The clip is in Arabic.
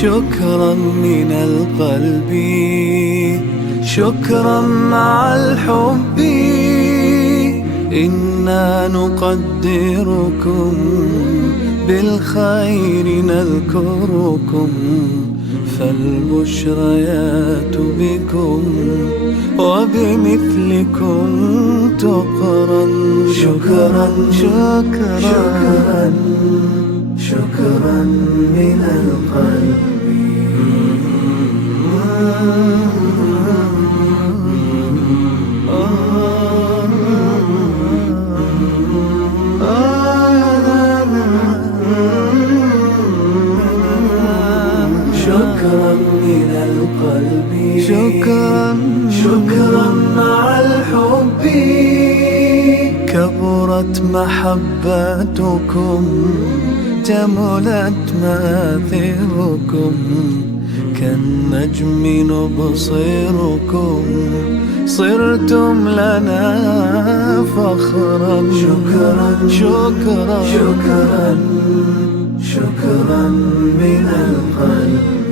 شكرا من القلب، شكرا مع الحب. إنا نقدركم، بالخير نذكركم، فالبشريات بكم وبمثلكم تقرن. شكرا شكرا شكرا شكرا من القلب. شكرا من القلب، شكرا شكرا مع الحب. كبرت محبتكم، جملت مآثركم، كالنجم نبصركم، صرتم لنا فخرا. شكرا شكرا شكرا شكرا من القلب.